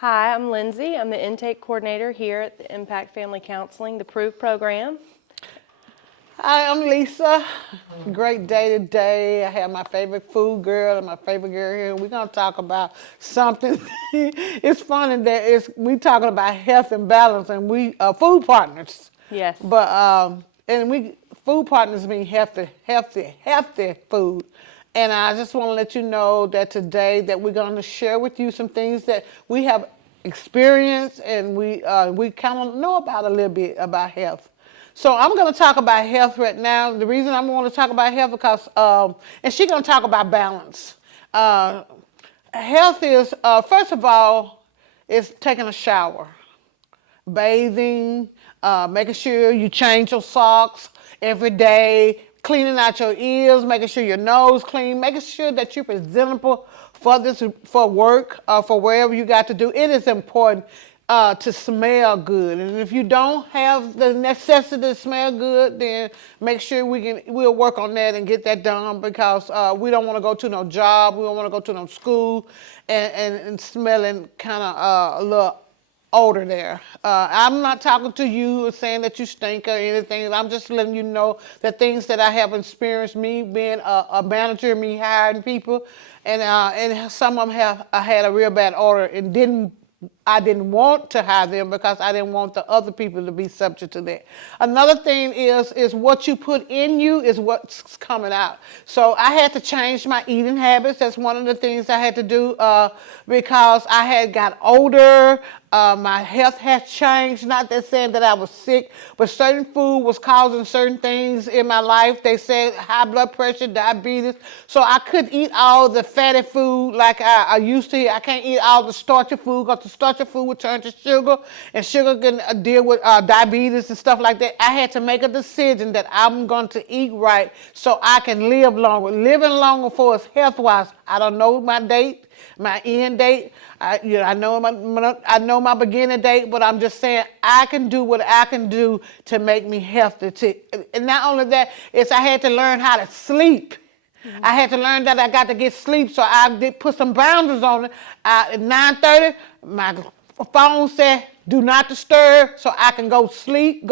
Hi, I'm Lindsey. I'm the intake coordinator here at the Impact Family Counseling, the PROVE program. Hi, I'm Lisa. Great day today. I have my favorite food girl and my favorite girl here. We're gonna talk about something. It's funny that we talking about health and balance, and we are food partners. Yes. But food partners mean healthy food. And I just want to let you know that today that we're going to share with you some things that we have experienced and we kind of know about a little bit about health. So I'm going to talk about health right now. The reason I want to talk about health because, and she's going to talk about balance. Health is, first of all, is taking a shower, bathing, making sure you change your socks every day, cleaning out your ears, making sure your nose clean, making sure that you're presentable for work, for wherever you got to do. It is important to smell good, and if you don't have the necessity to smell good, then make sure we'll work on that and get that done because we don't want to go to no job, we don't want to go to no school, and smelling kind of a little odor there. I'm not talking to you or saying that you stink or anything. I'm just letting you know the things that I have experienced, me being a manager, me hiring people, and some of them have had a real bad odor and I didn't want to hire them because I didn't want the other people to be subject to that. Another thing is what you put in you is what's coming out. So I had to change my eating habits. That's one of the things I had to do because I had got older. My health has changed. Not that saying that I was sick, but certain food was causing certain things in my life. They said high blood pressure, diabetes. So I couldn't eat all the fatty food like I used to. I can't eat all the starchy food because the starchy food would turn to sugar, and sugar can deal with diabetes and stuff like that. I had to make a decision that I'm going to eat right so I can live longer. Living longer for us health-wise. I don't know my date, my end date. I know my beginning date, but I'm just saying I can do what I can do to make me healthy. And not only that, I had to learn how to sleep. Mm-hmm. I had to learn that I got to get sleep, so I did put some boundaries on it. At 9:30, my phone said, "Do not disturb," so I can go to sleep,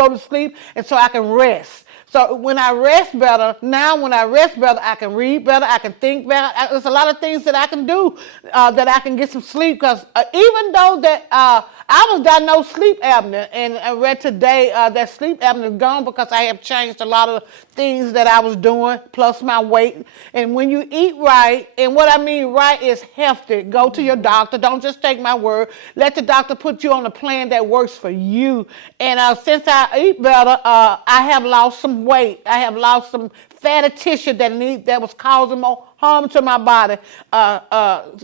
and so I can rest. So when I rest better, I can read better, I can think better. There's a lot of things that I can do that I can get some sleep because even though that I was diagnosed sleep apnea, and I read today that sleep apnea is gone because I have changed a lot of things that I was doing, plus my weight. And when you eat right, and what I mean right is healthy, go to your doctor. Don't just take my word. Let the doctor put you on a plan that works for you. And since I eat better, I have lost some weight. I have lost some fatty tissue that was causing more harm to my body.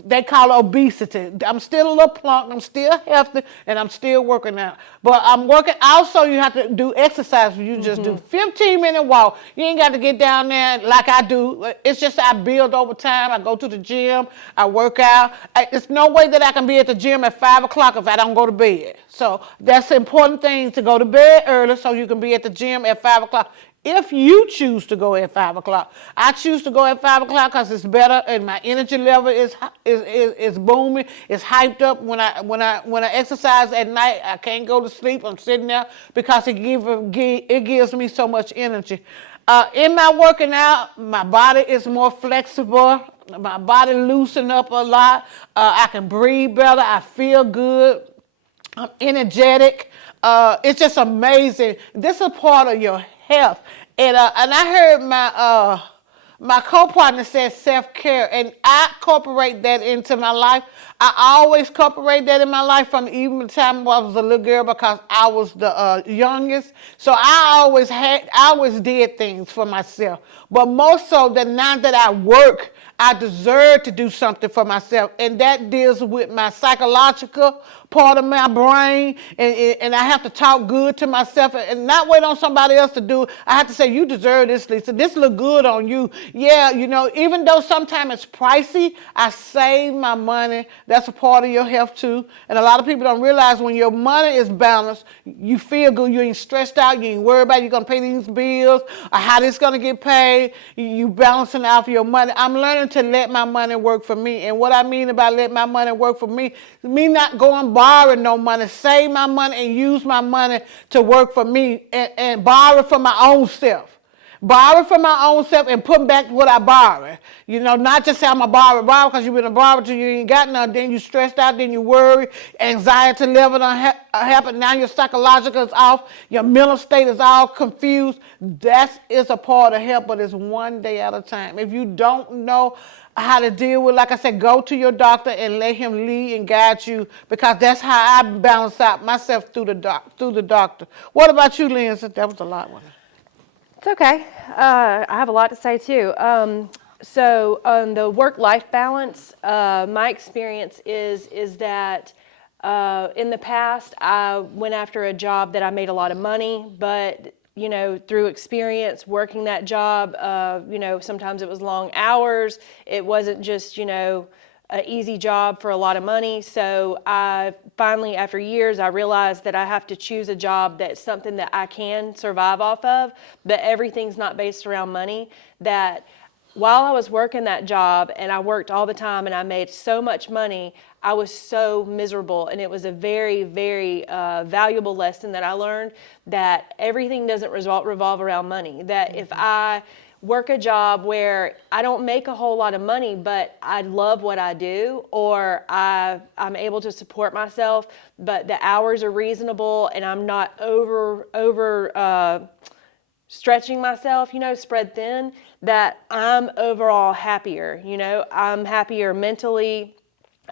They call it obesity. I'm still a little plump, I'm still healthy, and I'm still working out. But I'm working. Also, you have to do exercise. You just do 15-minute walk. You ain't got to get down there like I do. It's just I build over time. I go to the gym. I work out. It's no way that I can be at the gym at 5 o'clock if I don't go to bed. So that's the important thing, to go to bed early so you can be at the gym at 5 o'clock. If you choose to go at 5 o'clock, I choose to go at 5 o'clock because it's better and my energy level is booming. It's hyped up. When I exercise at night, I can't go to sleep. I'm sitting there because it gives me so much energy. In my working out, my body is more flexible. My body loosen up a lot. I can breathe better. I feel good. I'm energetic. It's just amazing. This is a part of your health. And I heard my co-partner said self-care, and I incorporate that into my life. I always incorporate that in my life from even the time I was a little girl because I was the youngest. So I always did things for myself. But more so than now that I work, I deserve to do something for myself, and that deals with my psychological part of my brain, and I have to talk good to myself and not wait on somebody else to do it. I have to say, you deserve this, Lisa. This look good on you. Yeah, even though sometimes it's pricey, I save my money. That's a part of your health too. And a lot of people don't realize when your money is balanced, you feel good. You ain't stressed out. You ain't worried about you're going to pay these bills or how this going to get paid. You balancing out for your money. I'm learning to let my money work for me. And what I mean about let my money work for me not going borrow no money, save my money and use my money to work for me and borrow from my own self. Borrow from my own self and put back what I borrowed. You know, not just say I'm a borrower because you've been a borrower till you ain't got none. Then you stressed out, then you worry, anxiety level done happen. Now your psychological is off, your mental state is all confused. That is a part of help, but it's one day at a time. If you don't know how to deal with, like I said, go to your doctor and let him lead and guide you, because that's how I balance out myself through the doctor. What about you, Lindsey? That was a lot, wasn't it? It's okay. I have a lot to say too. So on the work-life balance, my experience is that in the past I went after a job that I made a lot of money, but you know, through experience working that job, you know, sometimes it was long hours. It wasn't just, you know, an easy job for a lot of money. So I finally, after years, I realized that I have to choose a job that's something that I can survive off of, that everything's not based around money. That while I was working that job and I worked all the time and I made so much money, I was so miserable. And it was a very, very valuable lesson that I learned, that everything doesn't revolve around money. That if I work a job where I don't make a whole lot of money, but I love what I do, or I'm able to support myself, but the hours are reasonable and I'm not over stretching myself, you know, spread thin, that I'm overall happier. You know, I'm happier mentally.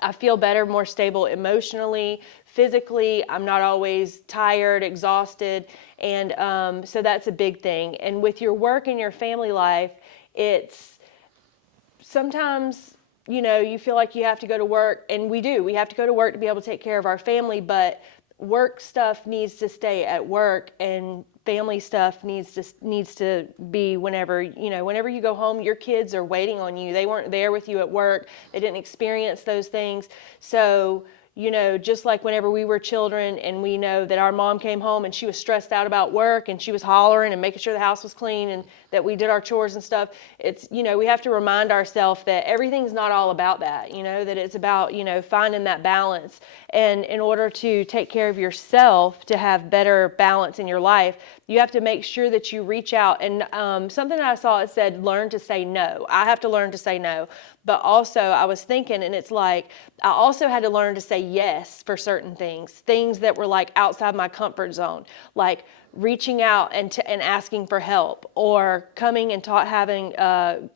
I feel better, more stable emotionally, physically. I'm not always tired, exhausted. And so that's a big thing. And with your work and your family life, it's sometimes, you know, you feel like you have to go to work, and we do. We have to go to work to be able to take care of our family, but work stuff needs to stay at work, and family stuff needs to be whenever you go home. Your kids are waiting on you. They weren't there with you at work. They didn't experience those things. So, you know, just like whenever we were children and we know that our mom came home and she was stressed out about work and she was hollering and making sure the house was clean and that we did our chores and stuff, it's, you know, we have to remind ourselves that everything's not all about that, you know, that it's about, you know, finding that balance. And in order to take care of yourself, to have better balance in your life, you have to make sure that you reach out. And something that I saw, it said, learn to say no. I have to learn to say no. But also I was thinking, and it's like, I also had to learn to say yes for certain things that were like outside my comfort zone, like reaching out and asking for help, or coming and having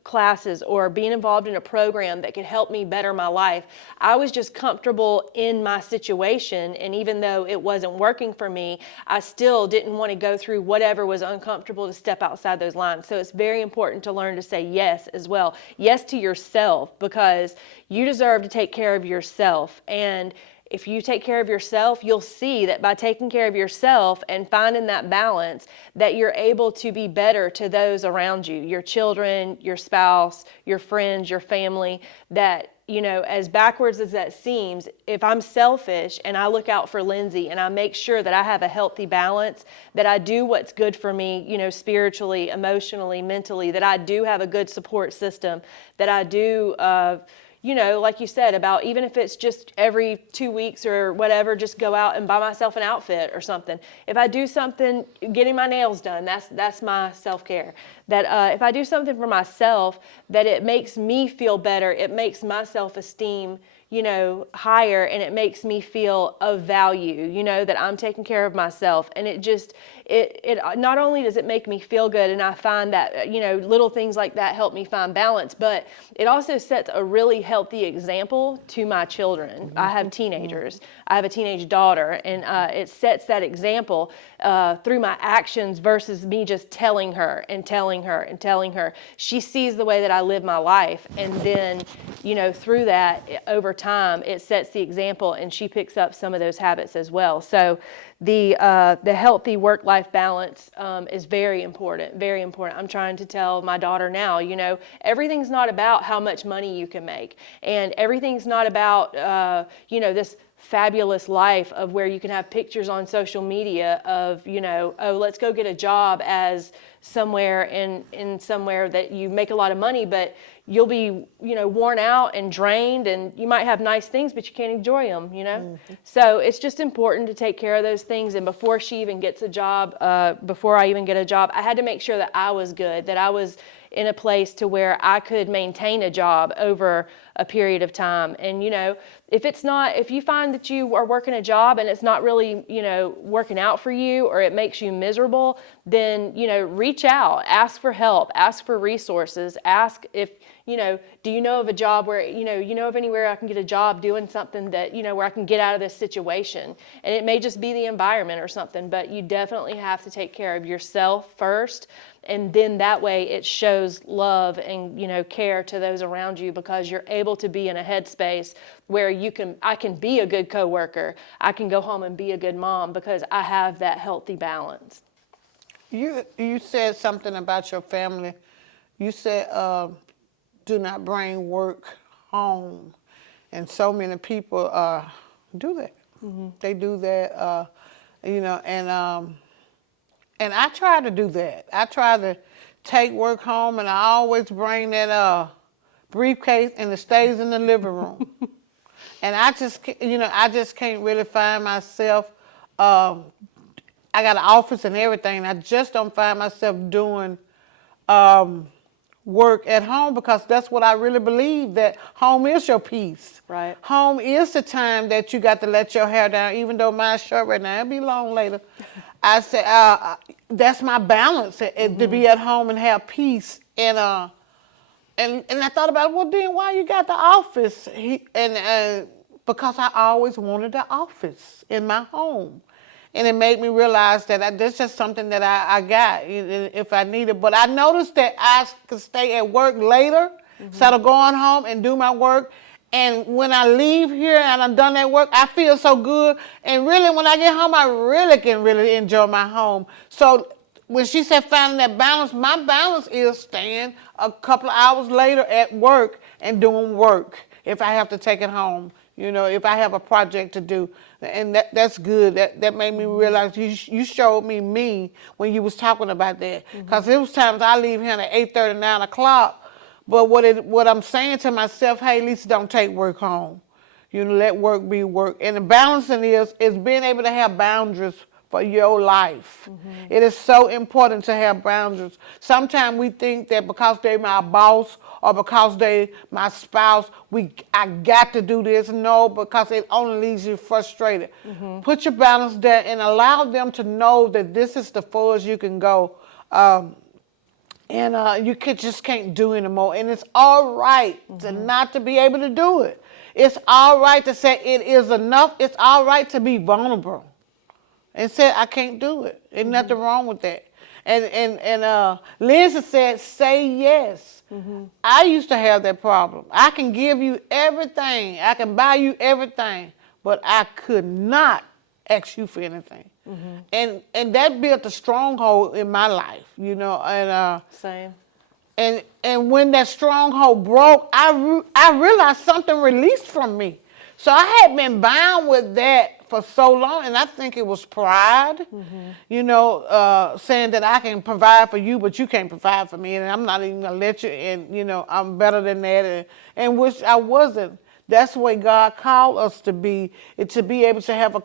classes, or being involved in a program that could help me better my life. I was just comfortable in my situation, and even though it wasn't working for me, I still didn't want to go through whatever was uncomfortable to step outside those lines. So it's very important to learn to say yes as well. Yes to yourself, because you deserve to take care of yourself. And if you take care of yourself, you'll see that by taking care of yourself and finding that balance, that you're able to be better to those around you, your children, your spouse, your friends, your family. That, you know, as backwards as that seems, if I'm selfish and I look out for Lindsey and I make sure that I have a healthy balance, that I do what's good for me, you know, spiritually, emotionally, mentally, that I do have a good support system, that I do, you know, like you said, about even if it's just every 2 weeks or whatever, just go out and buy myself an outfit or something. If I do something, getting my nails done, that's my self-care. That if I do something for myself, that it makes me feel better, it makes my self-esteem, you know, higher, and it makes me feel of value, you know, that I'm taking care of myself. And it just, it not only does it make me feel good, and I find that, you know, little things like that help me find balance, but it also sets a really healthy example to my children. I have teenagers. I have a teenage daughter, and it sets that example through my actions versus me just telling her and telling her and telling her. She sees the way that I live my life, and then, you know, through that, over time, it sets the example, and she picks up some of those habits as well. So the healthy work-life balance is very important, very important. I'm trying to tell my daughter now, you know, everything's not about how much money you can make, and everything's not about, you know, this fabulous life of where you can have pictures on social media of, you know, oh, let's go get a job as somewhere in somewhere that you make a lot of money, but you'll be, you know, worn out and drained, and you might have nice things, but you can't enjoy them, you know? Mm-hmm. So it's just important to take care of those things. And before she even gets a job, before I even get a job, I had to make sure that I was good, that I was in a place to where I could maintain a job over a period of time. And, you know, if you find that you are working a job and it's not really, you know, working out for you, or it makes you miserable, then, you know, reach out, ask for help, ask for resources, ask if, you know, do you know of a job where, you know of anywhere I can get a job doing something that, you know, where I can get out of this situation. And it may just be the environment or something, but you definitely have to take care of yourself first. And then that way it shows love and, you know, care to those around you, because you're able to be in a headspace where I can be a good coworker. I can go home and be a good mom because I have that healthy balance. You said something about your family. You said, do not bring work home. And so many people do that. Mm-hmm. They do that, you know, and I try to do that. I try to take work home, and I always bring that briefcase, and it stays in the living room. And I just can't really find myself. I got an office and everything, and I just don't find myself doing work at home, because that's what I really believe, that home is your peace. Right. Home is the time that you got to let your hair down, even though mine's short right now. It'll be long later. I say that's my balance, mm-hmm. to be at home and have peace. And I thought about, well, then why you got the office? Because I always wanted the office in my home. And it made me realize that that's just something that I got if I need it. But I noticed that I could stay at work later, mm-hmm. instead of going home and do my work. And when I leave here and I'm done that work, I feel so good. And really, when I get home, I really can enjoy my home. So when she said finding that balance, my balance is staying a couple of hours later at work and doing work if I have to take it home. You know, if I have a project to do, and that's good. That made me realize you showed me when you was talking about that. Because there was times I leave here at 8:30, 9 o'clock, but what I'm saying to myself, hey, Lisa, don't take work home. You know, let work be work. And the balancing is being able to have boundaries for your life. Mm-hmm. It is so important to have boundaries. Sometimes we think that because they're my boss or because they my spouse, I got to do this. No, because it only leaves you frustrated. Mm-hmm. Put your balance there and allow them to know that this is the furthest you can go. You just can't do anymore. And it's all right to not to be able to do it. It's all right to say it is enough. It's all right to be vulnerable and say, I can't do it. Ain't nothing wrong with that. And Lindsey said, say yes. Mm-hmm. I used to have that problem. I can give you everything. I can buy you everything. But I could not ask you for anything. Mm-hmm. And that built a stronghold in my life, you know. And same. And when that stronghold broke, I realized something released from me. So I had been bound with that for so long, and I think it was pride, you know, saying that I can provide for you, but you can't provide for me, and I'm not even gonna let you, and you know, I'm better than that, and which I wasn't. That's the way God called us to be able to have a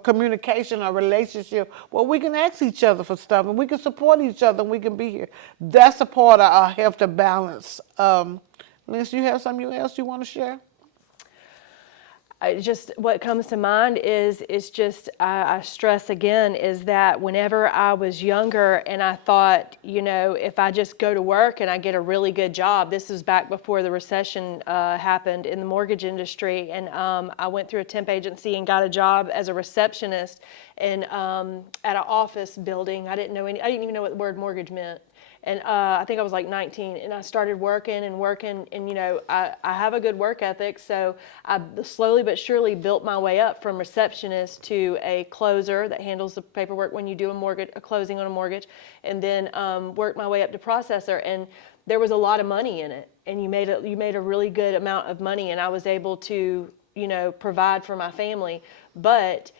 communication, a relationship where we can ask each other for stuff, and we can support each other, and we can be here. That's a part of our health to balance. Lindsey, you have something else you want to share? Just what comes to mind is just, I stress again, is that whenever I was younger and I thought, you know, if I just go to work and I get a really good job, this was back before the recession happened in the mortgage industry, and I went through a temp agency and got a job as a receptionist at an office building. I didn't even know what the word mortgage meant. And I think I was like 19, and I started working, and you know, I have a good work ethic, so I slowly but surely built my way up from receptionist to a closer that handles the paperwork when you do a closing on a mortgage, and then worked my way up to processor. And there was a lot of money in it, and you made a really good amount of money, and I was able to provide for my family. But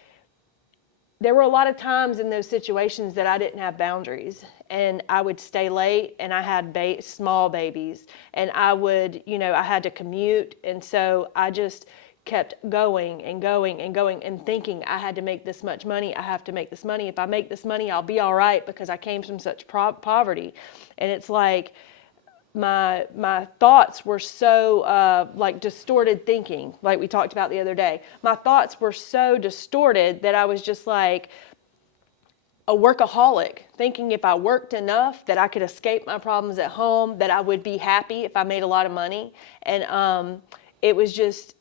there were a lot of times in those situations that I didn't have boundaries, and I would stay late, and I had small babies, and I would, I had to commute, and so I just kept going and going and going and thinking I had to make this much money. I have to make this money. If I make this money, I'll be all right, because I came from such poverty. And it's like my thoughts were so like distorted thinking, like we talked about the other day. My thoughts were so distorted that I was just like a workaholic, thinking if I worked enough that I could escape my problems at home, that I would be happy if I made a lot of money. And it was just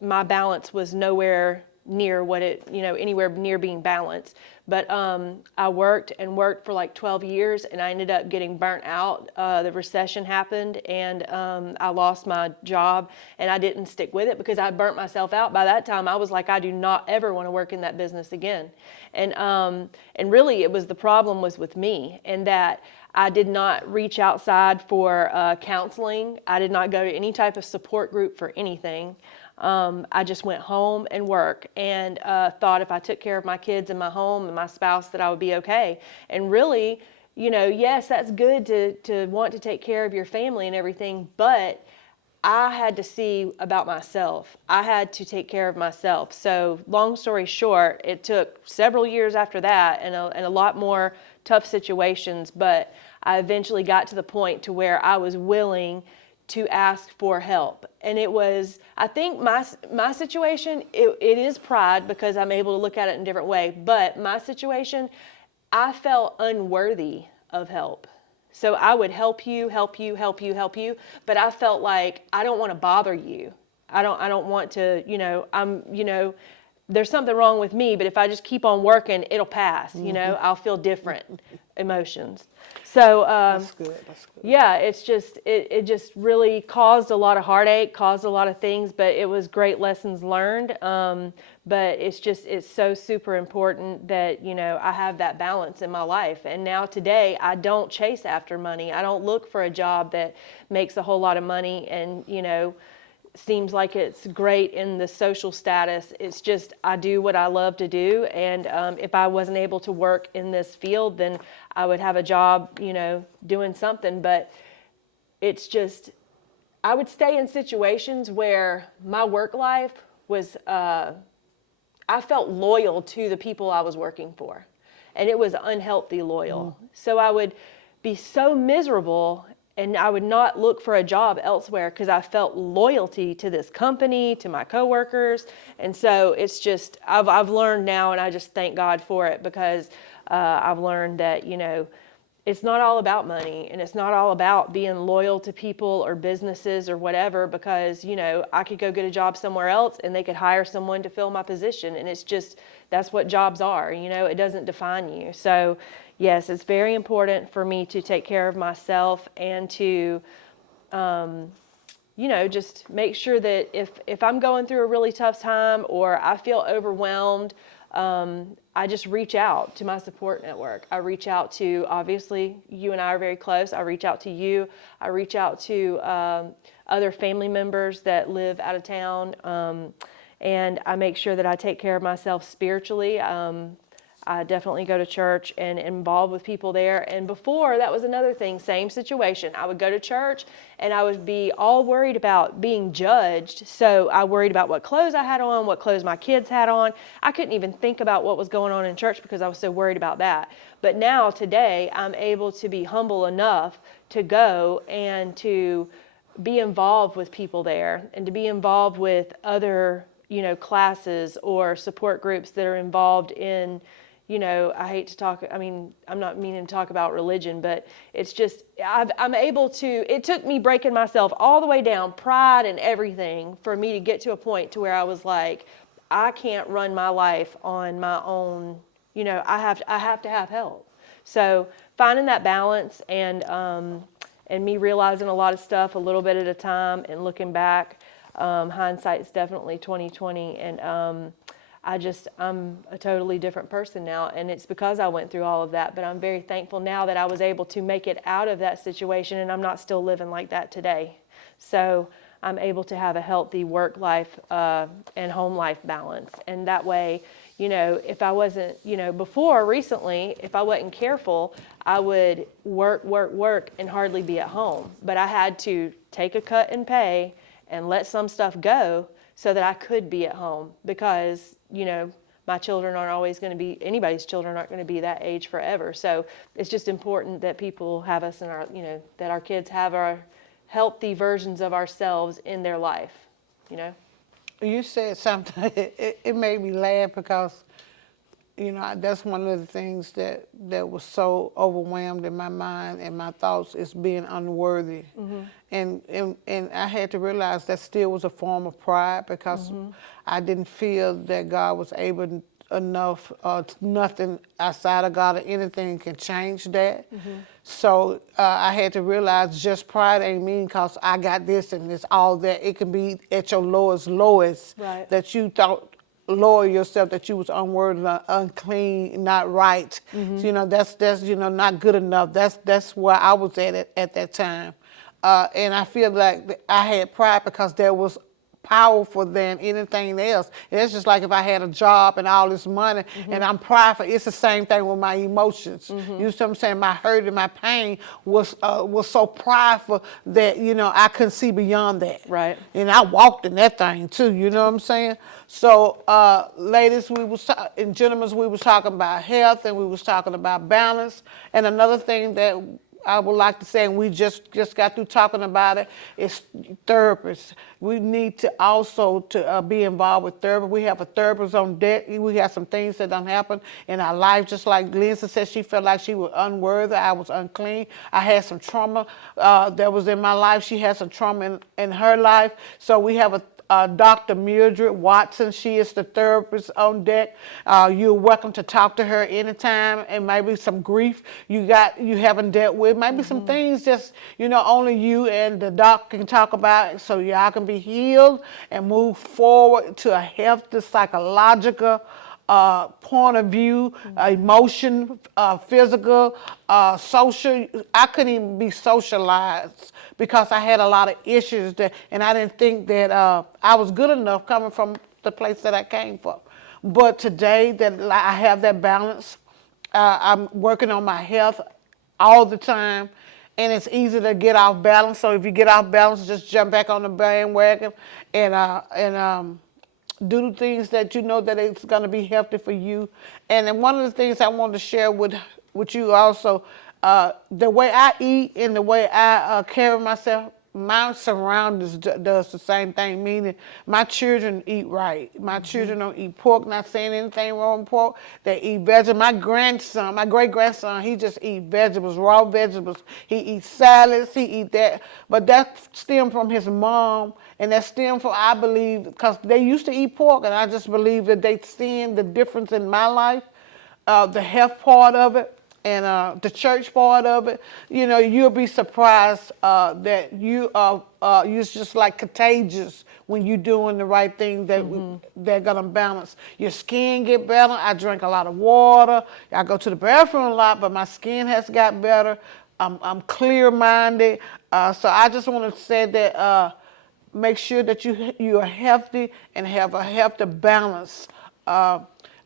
my balance was nowhere near what anywhere near being balanced. But I worked for like 12 years, and I ended up getting burnt out. The recession happened, and I lost my job, and I didn't stick with it because I burnt myself out. By that time, I was like, I do not ever want to work in that business again. And really, the problem was with me, and that I did not reach outside for counseling. I did not go to any type of support group for anything. I just went home and worked, and thought if I took care of my kids and my home and my spouse that I would be okay. And really, yes, that's good to want to take care of your family and everything, but I had to see about myself. I had to take care of myself. So long story short, it took several years after that and a lot more tough situations, but I eventually got to the point to where I was willing to ask for help. And it was, I think my situation, it is pride, because I'm able to look at it in a different way. But my situation, I felt unworthy of help. So I would help you, but I felt like I don't want to bother you. I don't want to, there's something wrong with me, but if I just keep on working, it'll pass, I'll feel different emotions. So, That's good. yeah, it's just, it just really caused a lot of heartache, caused a lot of things, but it was great lessons learned. But it's so super important that, I have that balance in my life. And now today, I don't chase after money. I don't look for a job that makes a whole lot of money and, seems like it's great in the social status. It's just, I do what I love to do. And if I wasn't able to work in this field, then I would have a job, doing something. But it's just, I would stay in situations where my work life was, I felt loyal to the people I was working for. And it was unhealthy loyal. So I would be so miserable, and I would not look for a job elsewhere because I felt loyalty to this company, to my coworkers. And so it's just, I've learned now, and I just thank God for it, because I've learned that, it's not all about money, and it's not all about being loyal to people or businesses or whatever, because, I could go get a job somewhere else and they could hire someone to fill my position. And it's just, that's what jobs are, it doesn't define you. So yes, it's very important for me to take care of myself and to, just make sure that if I'm going through a really tough time or I feel overwhelmed, I just reach out to my support network. I reach out to, obviously, you and I are very close. I reach out to you. I reach out to other family members that live out of town, and I make sure that I take care of myself spiritually. I definitely go to church and involved with people there. And before, that was another thing, same situation. I would go to church and I would be all worried about being judged. So I worried about what clothes I had on, what clothes my kids had on. I couldn't even think about what was going on in church because I was so worried about that. But now, today, I'm able to be humble enough to go and to be involved with people there and to be involved with other, classes or support groups that are involved in, I hate to talk, I'm not meaning to talk about religion, but it's just, I'm able to, it took me breaking myself all the way down, pride and everything, for me to get to a point to where I was like, I can't run my life on my own, I have to have help. So finding that balance and me realizing a lot of stuff a little bit at a time and looking back, hindsight's definitely 20/20, and I'm a totally different person now, and it's because I went through all of that. But I'm very thankful now that I was able to make it out of that situation, and I'm not still living like that today. So I'm able to have a healthy work life and home life balance. And that way, if I wasn't, before recently, if I wasn't careful, I would work, and hardly be at home. But I had to take a cut in pay and let some stuff go so that I could be at home, because, my children aren't always going to be, anybody's children aren't going to be that age forever. So it's just important that people have us in our, that our kids have our healthy versions of ourselves in their life, You said something, it made me laugh because, that's one of the things that was so overwhelmed in my mind and my thoughts, is being unworthy. And I had to realize that still was a form of pride, because I didn't feel that God was able enough, nothing outside of God or anything can change that. So I had to realize just pride ain't mean because I got this and it's all that. It can be at your lowest Right. that you thought, lower yourself, that you was unworthy, unclean, not right. So, that's not good enough. That's where I was at that time. And I feel like I had pride because there was powerful than anything else. And it's just like if I had a job and all this money and I'm prideful, it's the same thing with my emotions. You know what I'm saying? My hurt and my pain was so prideful that, I couldn't see beyond that. Right. And I walked in that thing too, you know what I'm saying? So, ladies, and gentlemen, we was talking about health, and we was talking about balance. And another thing that I would like to say, and we just got through talking about it, is therapists. We need to also be involved with therapy. We have a therapist on deck. We have some things that done happen in our life, just like Lindsey said, she felt like she was unworthy. I was unclean. I had some trauma that was in my life. She had some trauma in her life. So we have a Dr. Mildred Watson. She is the therapist on deck. You're welcome to talk to her anytime, and maybe some grief you haven't dealt with. Maybe some things just, only you and the doc can talk about, so y'all can be healed and move forward to a healthy psychological point of view, emotion, physical, social. I couldn't even be socialized because I had a lot of issues and I didn't think that I was good enough coming from the place that I came from. But today that I have that balance, I'm working on my health all the time. And it's easy to get off balance. So if you get off balance, just jump back on the bandwagon and do the things that you know that it's going to be healthy for you. And then one of the things I want to share with you also, the way I eat and the way I carry myself, my surroundings does the same thing, meaning my children eat right. My children don't eat pork, not saying anything wrong with pork. They eat vegetables. My grandson, my great-grandson, he just eat vegetables, raw vegetables. He eats salads, he eat that. But that stemmed from his mom, and that stemmed from, I believe, because they used to eat pork, and I just believe that they seen the difference in my life, the health part of it, and the church part of it. You'll be surprised that you're just like contagious when you're doing the right thing that they're gonna balance. Your skin get better. I drink a lot of water. I go to the bathroom a lot, but my skin has got better. I'm clear-minded. So I just want to say that make sure that you are healthy and have a healthy balance.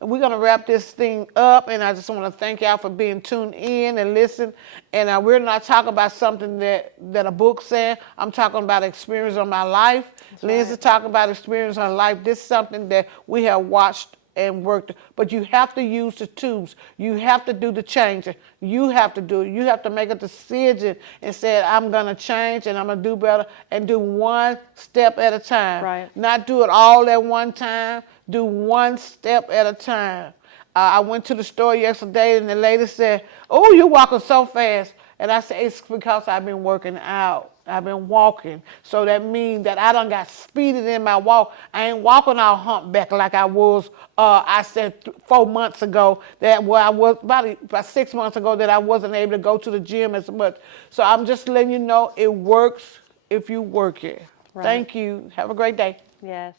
We're going to wrap this thing up, and I just want to thank y'all for being tuned in and listen. And we're not talking about something that a book said. I'm talking about experience of my life. Lindsey talking about experience of her life. This is something that we have watched and worked. But you have to use the tools. You have to do the changing. You have to do it. You have to make a decision and say, I'm going to change and I'm going to do better, and do one step at a time. Right. Not do it all at one time. Do one step at a time. I went to the store yesterday and the lady said, oh, you're walking so fast. And I said, it's because I've been working out. I've been walking. So that means that I done got speeded in my walk. I ain't walking all humpback like I was, I said 4 months ago, that I was about 6 months ago, that I wasn't able to go to the gym as much. So I'm just letting you know it works if you work it. Right. Thank you. Have a great day. Yes.